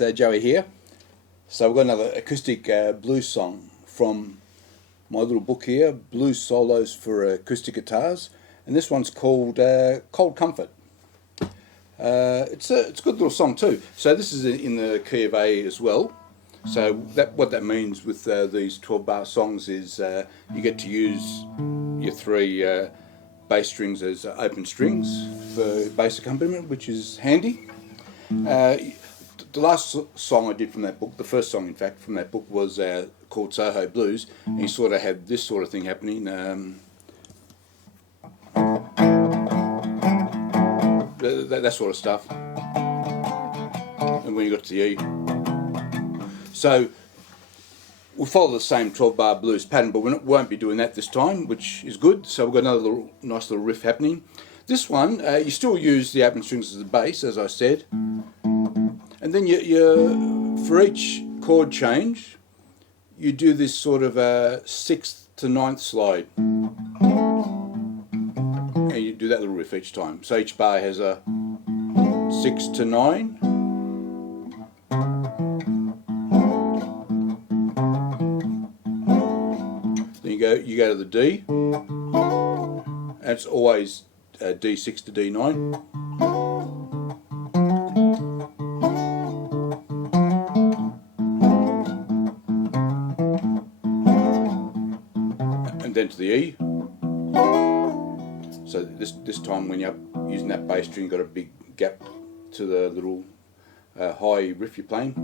Joey here. So we've got another acoustic blues song from my little book here, Blues Solos for Acoustic Guitars, and this one's called Cold Comfort. It's a good little song too. So this is in the key of A as well. So what that means with these 12-bar songs is you get to use your three bass strings as open strings for bass accompaniment, which is handy. The last song I did from that book, the first song in fact from that book, was called Soho Blues, and you sort of had this sort of thing happening. That sort of stuff. And when you got to the E. So we'll follow the same 12-bar blues pattern, but we won't be doing that this time, which is good. So we've got another nice little riff happening. This one, you still use the open strings as the bass, as I said. And then you for each chord change, you do this sort of a 6th to 9th slide. And you do that little riff each time. So each bar has a 6 to 9. Then you go to the D. And it's always D6 to D9. And then to the E. So this time when you're using that bass string, you've got a big gap to the little high riff you're playing.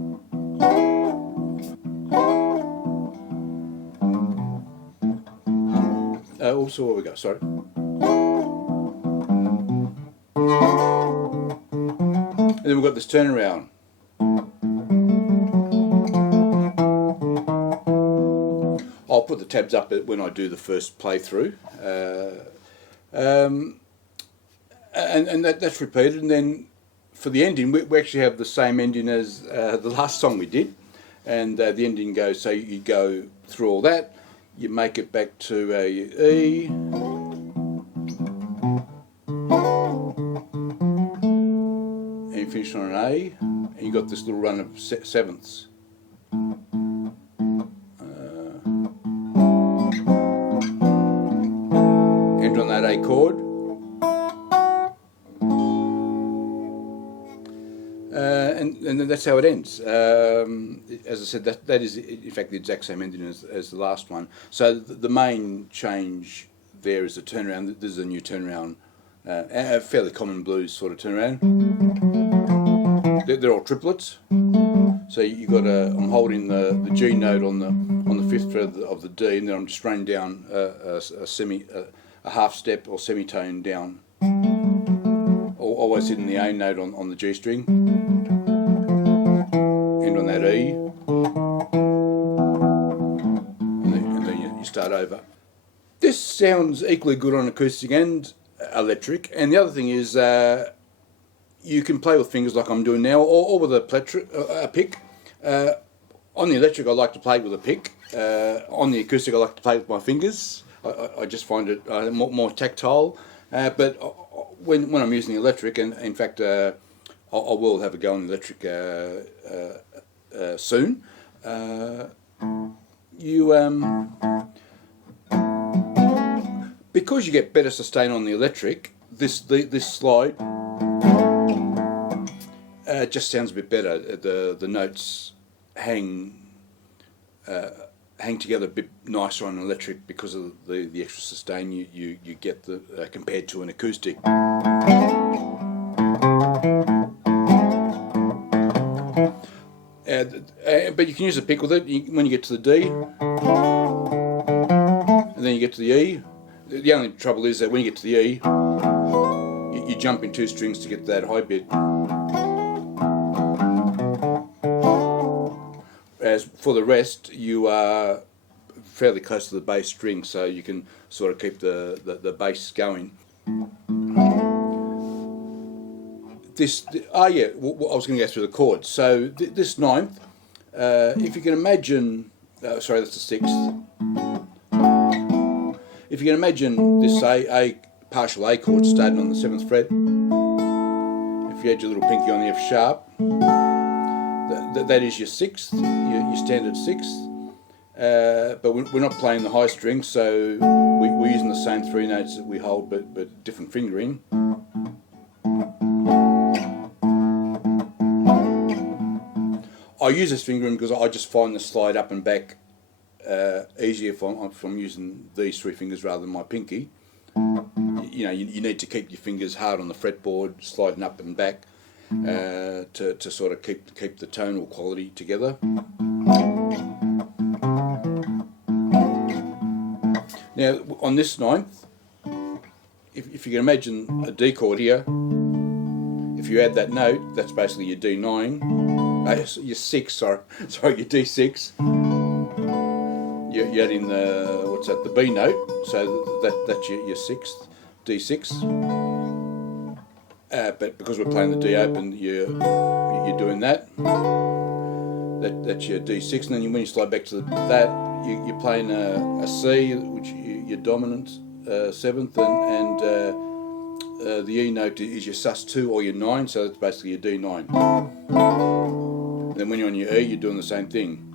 Also, where we go, sorry. And then we've got this turnaround. I'll put the tabs up when I do the first playthrough. And that's repeated, and then for the ending we actually have the same ending as the last song we did, and the ending goes, so you go through all that, you make it back to a E, and you finish on an A, and you got this little run of sevenths. End on that A chord. And that's how it ends. As I said, that is in fact the exact same ending as the last one. So the main change there is a turnaround. This is a new turnaround, a fairly common blues sort of turnaround. They're all triplets. So you got I'm holding the G note on the 5th fret of the D, and then I'm just running down a half step or semitone down. Always hitting the A note on the G string. End on that E. And then you start over. This sounds equally good on acoustic and electric. And the other thing is you can play with fingers like I'm doing now, or with a pick. On the electric I like to play with a pick. On the acoustic I like to play with my fingers. I just find it more tactile. But when I'm using the electric, and in fact I will have a go on the electric soon, because you get better sustain on the electric, this slide just sounds a bit better. The notes hang together a bit nicer on an electric because of the extra sustain you get compared to an acoustic. But you can use a pick with it when you get to the D, and then you get to the E. The only trouble is that when you get to the E, you jump in 2 strings to get to that high bit. As for the rest, you are fairly close to the bass string, so you can sort of keep the bass going. I was going to go through the chords. So this 9th, if you can imagine, sorry, that's the 6th. If you can imagine this A partial A chord starting on the 7th fret, if you had your little pinky on the F sharp, that is your sixth, your standard sixth. But we're not playing the high string, so we're using the same three notes that we hold, but different fingering. I use this fingering because I just find the slide up and back easier if I'm using these three fingers rather than my pinky. You know, you need to keep your fingers hard on the fretboard, sliding up and back to sort of keep the tonal quality together. Now on this ninth, if you can imagine a D chord here, if you add that note, that's basically your D9. Your six, sorry, your D6. You're adding the B note, so that's your sixth, D6. But because we're playing the D open, you're doing that. That's your D6, and then when you slide back to that, you're playing a C, which your dominant seventh, and the E note is your sus2 or your 9, so that's basically your D9. Then when you're on your E, you're doing the same thing.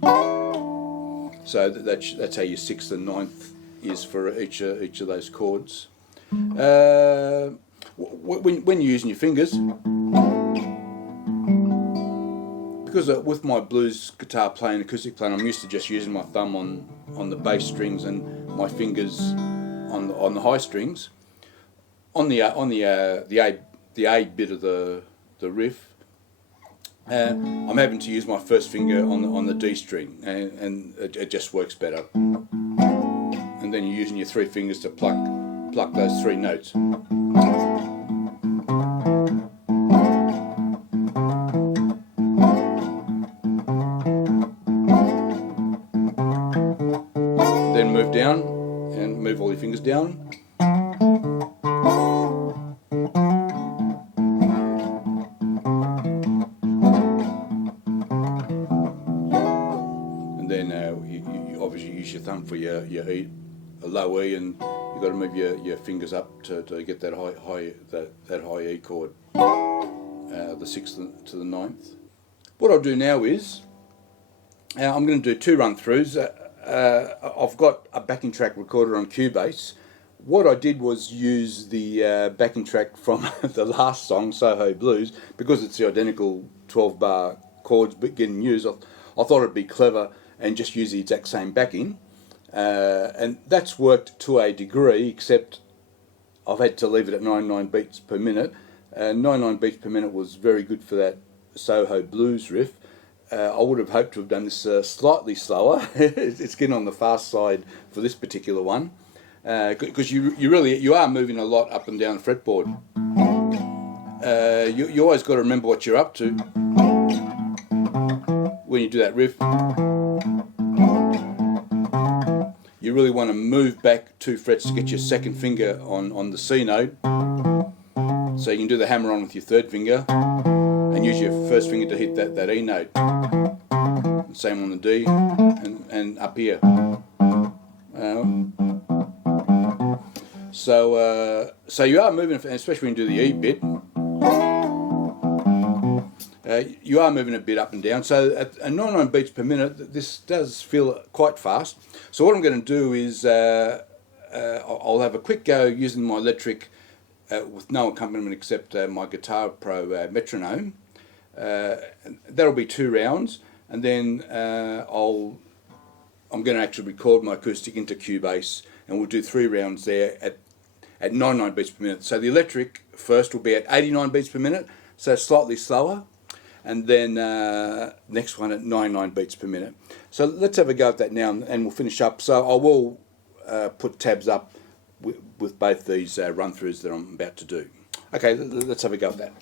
So that's how your sixth and ninth is for each of those chords. When you're using your fingers, because with my blues guitar playing, acoustic playing, I'm used to just using my thumb on the bass strings and my fingers on the high strings. On the A bit of the riff, I'm having to use my first finger on the D string, and it just works better. And then you're using your three fingers to pluck those three notes. Then move down and move all your fingers down. You obviously use your thumb for your E, a low E, and you've got to move your fingers up to get that high E chord, the sixth to the ninth. What I'll do now is I'm going to do two run throughs. I've got a backing track recorded on Cubase. What I did was use the backing track from the last song, Soho Blues, because it's the identical 12-bar chords getting used. I thought it'd be clever and just use the exact same backing, and that's worked to a degree, except I've had to leave it at 99 beats per minute. 99 beats per minute was very good for that Soho Blues riff. I would have hoped to have done this slightly slower. It's getting on the fast side for this particular one, because you are moving a lot up and down the fretboard. You always got to remember what you're up to when you do that riff. You really want to move back 2 frets to get your second finger on the C note, so you can do the hammer on with your third finger and use your first finger to hit that E note. Same on the D and up here. So you are moving, especially when you do the E bit. You are moving a bit up and down. So at 99 beats per minute, this does feel quite fast. So what I'm going to do is I'll have a quick go using my electric with no accompaniment except my Guitar Pro metronome. That'll be 2 rounds, and then I'm going to actually record my acoustic into Cubase, and we'll do 3 rounds there at 99 beats per minute. So the electric first will be at 89 beats per minute, so slightly slower, and then next one at 99 beats per minute. So let's have a go at that now, and we'll finish up. So I will put tabs up with both these run-throughs that I'm about to do. Okay, let's have a go at that.